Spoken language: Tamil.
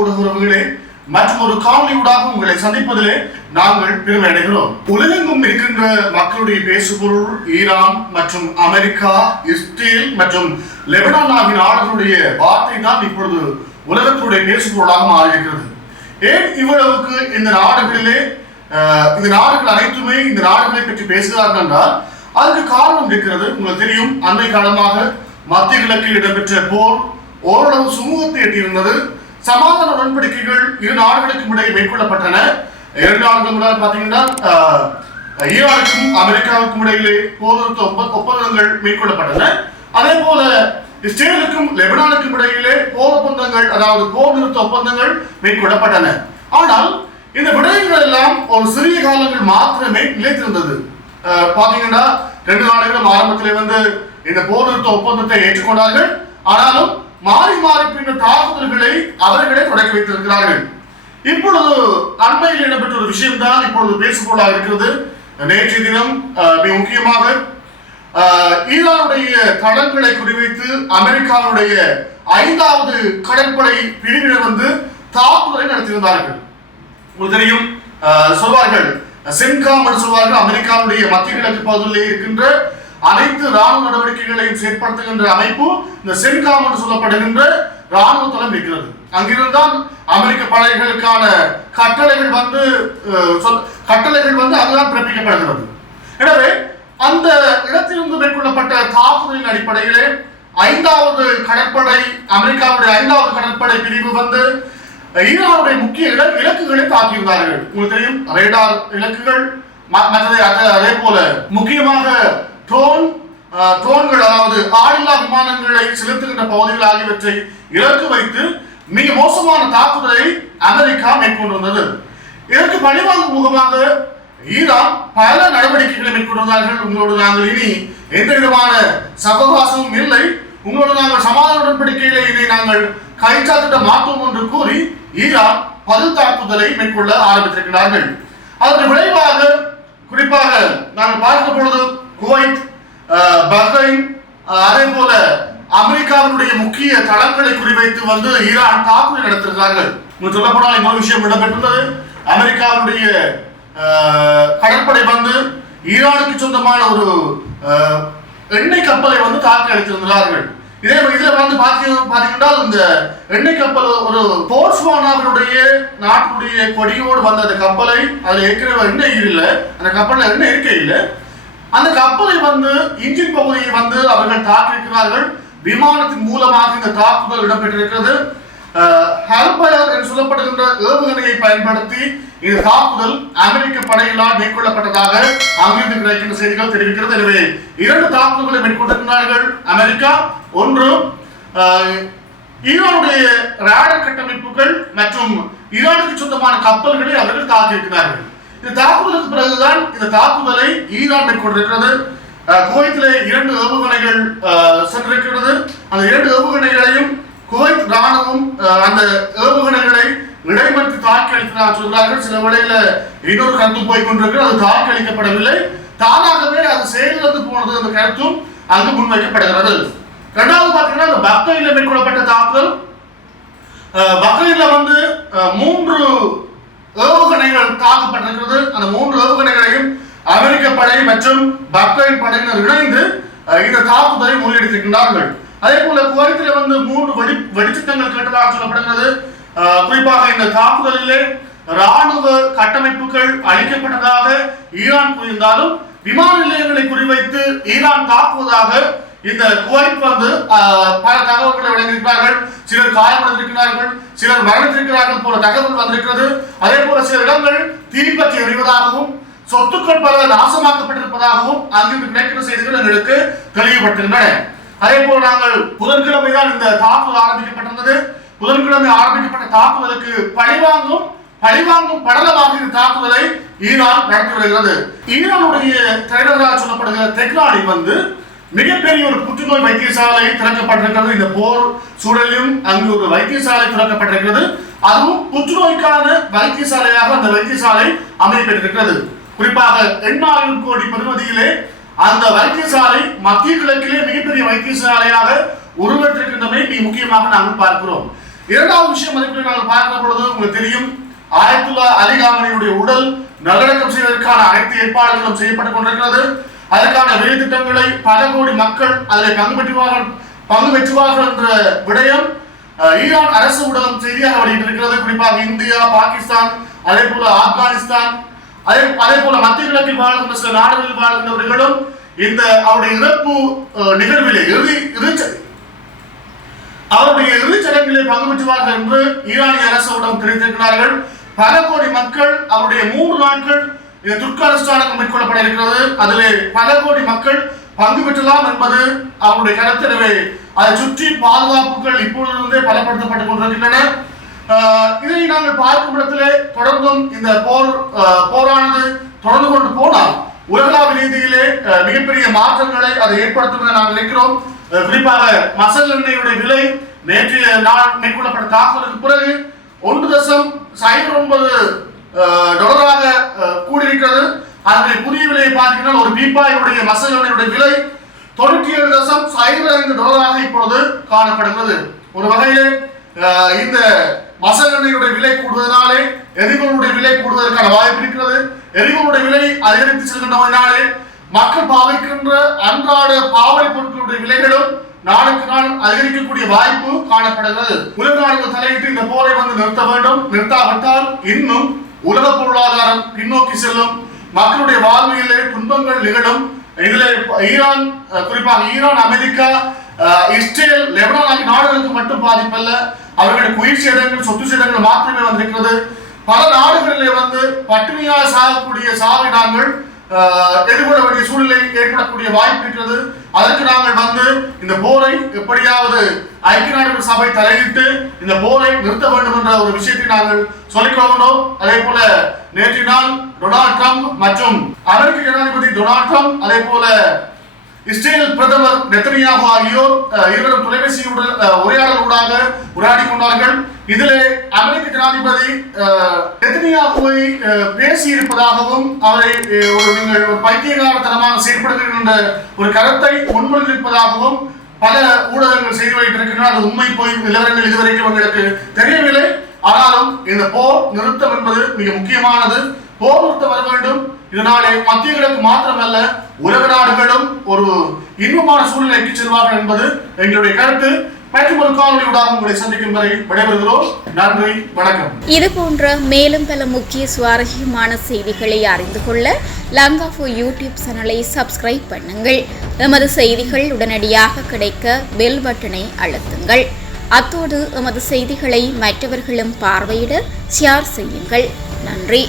ஊடக உறவுகளே, மற்றும் ஒரு காணொலியூடாக உங்களை சந்திப்பதிலே நாங்கள் பெருமை அடைகிறோம். உலகெங்கும் இருக்கின்ற மக்களுடைய பேசுபொருள் ஈரான் மற்றும் அமெரிக்கா, இஸ்ரேல் மற்றும் லெபனான் ஆகிய நாடுகளுடைய வார்த்தை தான் இப்பொழுது உலகத்தினுடைய பேசுபொருளாக மாறியிருக்கிறது. ஏன் இவ்வளவுக்கு இந்த நாடுகள் அனைத்துமே இந்த நாடுகளை பற்றி பேசுகிறார்கள் என்றால் அதுக்கு காரணம் இருக்கிறது. உங்களுக்கு தெரியும், அண்மை காலமாக மத்திய கிழக்கில் இடம்பெற்ற போர் ஓரளவு சுமூகத்தை எட்டியிருந்தது. சமாதான உடன்படிக்கைகள் இரு நாடுகளுக்கும் இடையே மேற்கொள்ளப்பட்டன. இரண்டு நாடுகள் பார்த்தீங்கன்னா ஈரானுக்கும் அமெரிக்காவுக்கும் இடையிலே போர் நிறுத்த ஒப்பந்தங்கள் மேற்கொள்ளப்பட்டன. அதே போல இஸ்ரேலுக்கும் லெபனானுக்கும் இடையிலே போர் ஒப்பந்தங்கள், அதாவது போர் நிறுத்த ஒப்பந்தங்கள் மேற்கொள்ளப்பட்டன. ஆனால் இந்த விடயங்கள் எல்லாம் ஒரு சிறிய காலங்கள் மாத்திரமே நிலைத்திருந்தது. பாத்தீங்கன்னா ரெண்டு நாடுகளும் ஆரம்பத்திலே இந்த போர் நிறுத்த ஒப்பந்தத்தை ஏற்றுக்கொண்டார்கள். ஆனாலும் மாறி மாறி பின்னர் தாக்குதல்களை அவர்களே தொடக்கி வைத்திருக்கிறார்கள். இப்பொழுது அண்மையில் இடம்பெற்ற ஒரு விஷயம் தான் இப்பொழுது பேசுபொருளாக இருக்கிறது. நேற்றைய தினம் மிக முக்கியமாக ஈரானுடைய தளங்களை குறிவைத்து அமெரிக்காவுடைய 5வது கடற்படை பிரிவினர் தாக்குதலை நடத்தியிருந்தார்கள். உங்களுக்கு தெரியும், சொல்வார்கள் சென்காம் என்று சொல்வார்கள். அமெரிக்காவுடைய மத்திய கிழக்கு பகுதியில் இருக்கின்ற அனைத்து ராணுவ நடவடிக்கைகளையும் செயற்படுத்துகின்ற அமைப்பு இந்த சென்காம் என்று சொல்லப்படுகின்ற ராணுவ தளம் இருக்கிறது. அங்கிருந்தான் அமெரிக்க படைகளுக்கான கட்டளைகள் அதுதான் பிறப்பிக்கப்படுகிறது. எனவே அந்த இடத்திலிருந்து மேற்கொள்ளப்பட்ட தாக்குதலின் அடிப்படையிலே 5வது கடற்படை, அமெரிக்காவுடைய 5வது கடற்படை பிரிவு ஈரானுடைய முக்கிய இலக்குகளை தாக்கியிருந்தார்கள். உங்களுக்கு தெரியும், ரேடார் இலக்குகள், அதே போல முக்கியமாக ட்ரோன்கள், அதாவது ஆளில்லா விமானங்களை செலுத்துகின்ற பகுதிகள் ஆகியவற்றை இலக்கு வைத்து மிக மோசமான தாக்குதலை அமெரிக்கா மேற்கொண்டிருந்தது. இதற்கு பழிவாங்கும் முகமாக ஈரான் பல நடவடிக்கைகளை மேற்கொண்டிருந்தார்கள். உங்களோடு நாங்கள் இனி எந்த விதமான சகவாசமும் இல்லை, உங்களோடு நாங்கள் சமாதான உடன்படிக்கைகளை இனி நாங்கள் கைச்சாத்திட மாட்டோம் என்று கூறி ஈரான் பதில் தாக்குதலை மேற்கொள்ள ஆரம்பித்திருக்கிறார்கள். அதற்கு விளைவாக குறிப்பாக நாங்கள் பார்க்கும் பொழுது குவைத், பஹ்ரைன், அதே போல அமெரிக்காவினுடைய முக்கிய தளங்களை குறிவைத்து ஈரான் தாக்குதல் நடத்திருக்கிறார்கள். சொல்லப்போனால் இன்னொரு விஷயம் இடம்பெற்றுள்ளது. அமெரிக்காவுடைய கடற்படை ஈரானுக்கு சொந்தமான ஒரு எண்ணெய் கப்பலை தாக்கி அளித்திருந்தார்கள். இதுல பாத்தீங்கன்னா இந்த எண்ணெய் கப்பல் ஒரு போர்ஸ்வானாவினுடைய நாட்டுடைய கொடியோடு அந்த கப்பலை, அதுல ஏற்கனவே எண்ணெய் இல்லை, அந்த கப்பல்ல எண்ணெய் இருக்கே இல்லை, அந்த கப்பலை இன்ஜின் பகுதியை அவர்கள் தாக்கியிருக்கிறார்கள். விமானத்தின் மூலமாக இந்த தாக்குதல் இடம்பெற்றிருக்கிறது. ஹெல்பயர் என்று சொல்லப்படுகின்ற ஏவுகணையை பயன்படுத்தி இந்த தாக்குதல் அமெரிக்க படைகளால் மேற்கொள்ளப்பட்டதாக அங்கிருந்து கிடைக்கின்ற செய்திகள் தெரிவிக்கிறது. எனவே 2 தாக்குதல்களை மேற்கொண்டிருக்கிறார்கள் அமெரிக்கா. ஒன்று, ஈரானுடைய ரேடார் கட்டமைப்புகள் மற்றும் ஈரானுக்கு சொந்தமான கப்பல்களை அவர்கள் தாக்கியிருக்கிறார்கள். இந்த தாக்குதலுக்கு பிறகுதான் இந்த தாக்குதலை ஈரான் மேற்கொண்டிருக்கிறது. குவைத்திலே 2 ஏவுகணைகள் சென்றிருக்கிறது. அந்த 2 ஏவுகணைகளையும் குவைத் ராணுவம் அந்த ஏவுகணைகளை இடைமறித்து தாக்கி அளித்ததாக சொல்கிறார்கள். சில வேளையில இன்னொரு கருத்து போய்கொண்டிருக்கிறது, அது தாக்கி அளிக்கப்படவில்லை, தானாகவே அது செயலிழந்து போனது என்ற கருத்தும் அங்கு முன்வைக்கப்படுகிறது. 2வது பாத்தீங்கன்னா பஹ்ரைன்ல மேற்கொள்ளப்பட்ட தாக்குதல். பஹ்ரைன்ல 3 ஏவுகணைகள் தாக்கப்பட்டிருக்கிறது. அந்த 3 ஏவுகணைகளையும் அமெரிக்க படை மற்றும் பஹ்ரைன் படையினர் இணைந்து இந்த தாக்குதலை முறியடித்திருக்கிறார்கள். அதே போல குவைத்திலே 3 வெடிச்சிட்டங்கள் கேட்டதாக சொல்லப்படுகிறது. குறிப்பாக இந்த தாக்குதலிலே ராணுவ கட்டமைப்புகள் அழிக்கப்பட்டதாக ஈரான் கூறியிருந்தாலும் விமான நிலையங்களை குறிவைத்து ஈரான் தாக்குவதாக இந்த குவைத் பல தகவல்களை வழங்கியிருக்கிறார்கள். சிலர் காயமடைந்திருக்கிறார்கள், சிலர் மரணித்திருக்கிறார்கள் போல தகவல் வந்திருக்கிறது. அதே போல சில இடங்கள் தீப்பற்றி எறிவதாகவும் சொத்துக்கள் பல நாசமாக்கப்பட்டிருப்பதாகவும் அங்கிருந்து கிடைக்கிற செய்திகள் எங்களுக்கு தெளிவுபடுத்துகின்றன. அதே போல நாங்கள் புதன்கிழமைதான் இந்த தாக்குதல் ஆரம்பிக்கப்பட்டிருந்தது. புதன்கிழமை ஆரம்பிக்கப்பட்ட தாக்குதலுக்கு பழிவாங்கும் படலமாக இந்த தாக்குதலை ஈரான் நடத்தி வருகிறது. ஈரானுடைய தலைநகராக சொல்லப்படுகிற தெஹ்ரானில் மிகப்பெரிய ஒரு புற்றுநோய் வைத்தியசாலை திறக்கப்பட்டிருக்கிறது. இந்த போர் சூழலிலும் அங்கு ஒரு வைத்தியசாலை திறக்கப்பட்டிருக்கிறது. அதுவும் புற்றுநோய்க்கான வைத்தியசாலையாக அந்த வைத்தியசாலை அமையப்பட்டிருக்கிறது. குறிப்பாக 8000 கோடி பெறுமதியிலே அந்த வைத்தியசாலை மத்திய கிழக்கிலே மிகப்பெரிய வைத்தியசாலையாக உருவெற்றிருக்கின்றமை மிக முக்கியமாக நாங்கள் பார்க்கிறோம். இரண்டாவது விஷயம் மதிப்பீடு நாங்கள் பார்க்கிற பொழுது உங்களுக்கு தெரியும், ஆயத்துல்லா அலி காமனியுடைய உடல் நல்லடக்கம் செய்வதற்கான அனைத்து ஏற்பாடுகளும் செய்யப்பட்டுக் கொண்டிருக்கிறது. அதற்கான வேலை திட்டங்களை பல கோடி மக்கள் அதில் பங்கு பெற்றுவார்கள் என்ற விடயம் ஈரான் அரசு ஊடகம் செய்தியாக வெளியிட்டிருக்கிறது. குறிப்பாக இந்தியா, பாகிஸ்தான், அதே போல ஆப்கானிஸ்தான், அதே போல மத்திய கிழக்கில் வாழ்கின்ற சில நாடுகளில் வாழ்கின்றவர்களும் இந்த அவருடைய இறப்பு நிகழ்விலே அவருடைய இறுதிச் சடங்கிலே பங்கு பெற்றுவார்கள் என்று ஈரானிய அரசு ஊடகம் தெரிவித்திருக்கிறார்கள். பல கோடி மக்கள் அவருடைய 3 நாட்கள் இந்த துர்கானுஷ்டானம் மேற்கொள்ளப்பட இருக்கிறது. அதிலே பல கோடி மக்கள் பங்கு பெற்றலாம் என்பது அவருடைய கருத்து. எனவே அதை சுற்றி பாதுகாப்புகள் இப்பொழுதே பலப்படுத்தப்பட்டுக் கொண்டிருக்கின்றன. இதை நாங்கள் பார்க்கும் இடத்திலே தொடர்ந்தும் இந்த போரானது தொடர்ந்து கொண்டு போனால் உலகளாவிய ரீதியிலே மிகப்பெரிய மாற்றங்களை அதை ஏற்படுத்தும் என நாங்கள் நினைக்கிறோம். குறிப்பாக மசல் எண்ணெயுடைய விலை நேற்றைய நாள் மேற்கொள்ளப்பட்ட தாக்குதலுக்கு பிறகு $1.09 கூடியிருக்கிறது. அதனுடைய புதிய விலையை பார்த்தீங்கன்னா ஒரு பீப்பாயுடைய மசல் எண்ணெயுடைய விலை $97.05 இப்பொழுது காணப்படுகிறது. ஒரு வகையிலே இந்த மசல் எண்ணெயுடைய விலை கூடுவதனாலே எரிபொருளுடைய விலை கூடுவதற்கான வாய்ப்பு இருக்கிறது. எரிபொருளுடைய விலை அதிகரித்து செல்கின்றனாலே மக்கள் பாவிக்கின்ற அன்றாட பாவனை பொருட்களுடைய விலைகளும் நாளுக்கு நாள் அதிகரிக்கக்கூடிய வாய்ப்பு காணப்படுகிறது. உலக நாடுகள் தலையிட்டு இந்த போரை நிறுத்த வேண்டும். நிறுத்தாவிட்டால் இன்னும் உலக பொருளாதாரம் பின்னோக்கி செல்லும். மக்களுடைய வாழ்வியலே துன்பங்கள் நிகழும். இதில் ஈரான், குறிப்பாக ஈரான், அமெரிக்கா, இஸ்ரேல், லெபனான் ஆகிய நாடுகளுக்கு மட்டும் பாதிப்பல்ல, அவர்களுக்கு உயிர் சேதங்கள், சொத்து சேதங்கள் மாத்திரமே வந்திருக்கிறது. பல நாடுகளிலே பட்டினியால் சாகக்கூடிய சாவை நாங்கள் எதிர்கொள்ள வேண்டிய சூழ்நிலை ஏற்படக்கூடிய வாய்ப்பு இருக்கிறது. அதற்கு நாங்கள் இந்த போரை எப்படியாவது ஐக்கிய நாடுகள் சபை தலையிட்டு இந்த போரை நிறுத்த வேண்டும் என்ற ஒரு விஷயத்தை நாங்கள் சொல்லிக் கொள்கிறோம். அதே போல நேற்று நாள் டொனால்ட் ட்ரம்ப் மற்றும் அமெரிக்க ஜனாதிபதி டொனால்ட் ட்ரம்ப், அதே போல இஸ்ரேல் பிரதமர் நெத்தனியாகு ஆகியோர் இருவரும் தொலைபேசியுடன் உரையாடி கொண்டார்கள். இதிலே அமெரிக்க ஜனாதிபதி நெத்தனியாகுவை பேசி இருப்பதாகவும் அவரை நீங்கள் ஒரு பைத்தியகாரத்தனமாக செயல்படுகின்ற ஒரு கருத்தை முன்மொழிந்திருப்பதாகவும் பல ஊடகங்கள் செய்து வைத்திருக்கின்றன. அது உண்மை போய் நிலவரங்கள் இதுவரைக்கும் எங்களுக்கு தெரியவில்லை. ஆனாலும் இந்த போர் நிறுத்தம் என்பது மிக முக்கியமானது. போர் நிறுத்தம் வர வேண்டும். இதனாலே மத்திய கிழக்கு மாத்திரமல்ல உலக நாடுகளும் ஒரு இன்பமான சூழ்நிலைக்கு செல்வார்கள் என்பது எங்களுடைய கருத்து. மற்றும் ஒரு காணொலியூடாக உங்களை சந்திக்கும் வரை விடைபெறுகிறோம். நன்றி, வணக்கம். இது போன்ற மேலும் பல முக்கிய சுவாரஸ்யமான செய்திகளை அறிந்து கொள்ள லங்காஃபோ யூடியூப் சேனலை சப்ஸ்கிரைப் பண்ணுங்கள். எமது செய்திகள் உடனடியாக கிடைக்க பெல் பட்டனை அழுத்துங்கள். அத்தோடு எமது செய்திகளை மற்றவர்களும் பார்வையிட ஷேர் செய்யுங்கள். நன்றி.